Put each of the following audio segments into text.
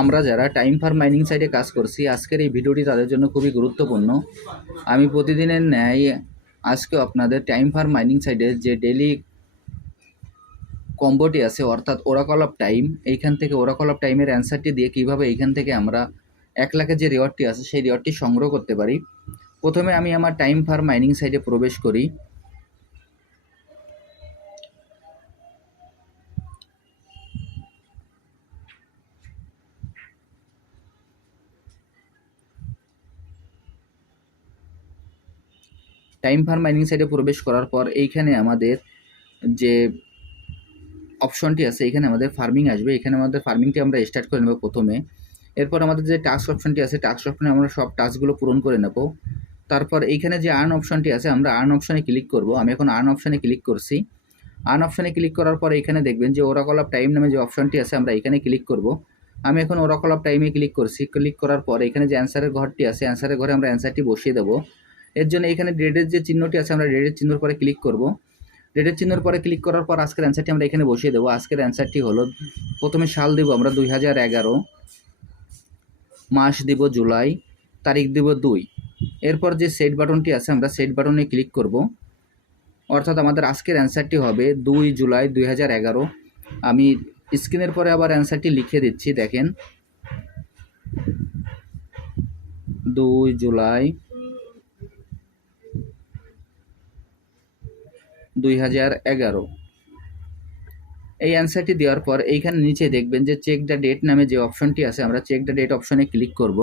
আমরা যারা time fur mining সাইটে কাজ করছি, আজকের এই ভিডিওটি তাদের জন্য খুবই গুরুত্বপূর্ণ। আমি প্রতিদিনের ন্যায় আজকেও আপনাদের টাইম ফার মাইনিং সাইটে যে ডেলি কম্বোটি আছে, অর্থাৎ ওরাকল অফ টাইম, এইখান থেকে ওরাকল অফ টাইমের অ্যান্সারটি দিয়ে কীভাবে এইখান থেকে আমরা এক লাখের যে রেওয়ার্ডটি আছে, সেই রেওয়ার্ডটি সংগ্রহ করতে পারি। প্রথমে আমি আমার টাইম ফার মাইনিং সাইটে প্রবেশ করি। টাইম ফার মাইনিং সাইটে প্রবেশ করার পর এইখানে আমাদের যে অপশনটি আছে এখানে আমাদের ফার্মিং আসবে। এখানে আমাদের ফার্মিংটি আমরা স্টার্ট করে নেব প্রথমে। এরপর আমাদের যে টাস্ক অপশনটি আছে, টাস্ক অপশনে আমরা সব টাস্কগুলো পূরণ করে নেব। তারপর এইখানে যে আর্ন অপশনটি আছে, আমরা আর্ন অপশনে ক্লিক করব। আমি এখন আর্ন অপশনে ক্লিক করছি। আর্ন অপশনে ক্লিক করার পর এখানে দেখবেন যে ওরাকল অফ টাইম নামে যে অপশনটি আছে, আমরা এখানে ক্লিক করব। আমি এখন ওরাকল অফ টাইমে ক্লিক করছি। ক্লিক করার পর এখানে যে অ্যান্সারের ঘরটি আছে, অ্যান্সারের ঘরে আমরা অ্যান্সারটি বসিয়ে দেবো। এর জন্য এখানে ডেটের যে চিহ্নটি আছে, আমরা ডেটের চিহ্নর পরে ক্লিক করব। ডেটের চিহ্নর পরে ক্লিক করার পর আজকের অ্যান্সারটি আমরা এখানে বসিয়ে দেবো। আজকের অ্যান্সারটি হলো, প্রথমে সাল দেবো আমরা দুই হাজার এগারো, মাস দিব জুলাই, তারিখ দিব দুই। এরপর যে সেট বাটনটি আছে, আমরা সেট বাটনে ক্লিক করব। অর্থাৎ আমাদের আজকের অ্যান্সারটি হবে দুই জুলাই দুই হাজার এগারো। আমি স্ক্রিনের পরে আবার অ্যান্সারটি লিখে দিচ্ছি, দেখেন। দুই জুলাই দুই হাজার এগারো। এই অ্যান্সারটি দেওয়ার পর এইখানে নিচে দেখবেন যে চেক দ্য ডেট নামে যে অপশনটি আছে, আমরা চেক দ্য ডেট অপশনে ক্লিক করব।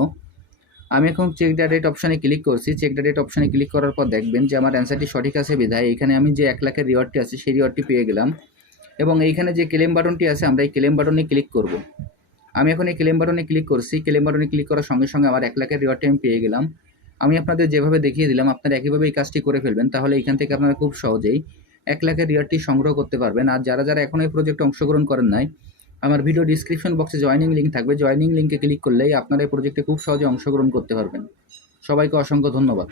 আমি এখন চেক দ্য ডেট অপশনে ক্লিক করছি। চেক দ্য ডেট অপশনে ক্লিক করার পর দেখবেন যে আমার অ্যান্সারটি সঠিক আছে বিধায় এখানে আমি যে এক লাখের রিওয়ার্ডটি আছে, সেই রিওয়ার্ডটি পেয়ে গেলাম। এবং এইখানে যে ক্লেম বাটনটি আছে, আমরা এই ক্লেম বাটনে ক্লিক করব। আমি এখন এই ক্লেম বাটনে ক্লিক করছি। ক্লেম বাটনে ক্লিক করার সঙ্গে সঙ্গে আমার এক লাখের রিওয়ার্ডটি আমি পেয়ে গেলাম। আমি আপনাদের যেভাবে দেখিয়ে দিলাম, আপনারা একইভাবে এই কাজটি করে ফেলবেন, তাহলে এখান থেকে আপনারা খুব সহজেই এক লাখের রিয়ারটি সংগ্রহ করতে পারবেন। আর যারা যারা এখন এই প্রজেক্টে অংশগ্রহণ করেন নাই, আমার ভিডিও ডিসক্রিপশন বক্সে জয়নিং লিঙ্ক থাকবে। জয়নিং লিঙ্কে ক্লিক করলেই আপনারা এই প্রজেক্টে খুব সহজে অংশগ্রহণ করতে পারবেন। সবাইকে অসংখ্য ধন্যবাদ।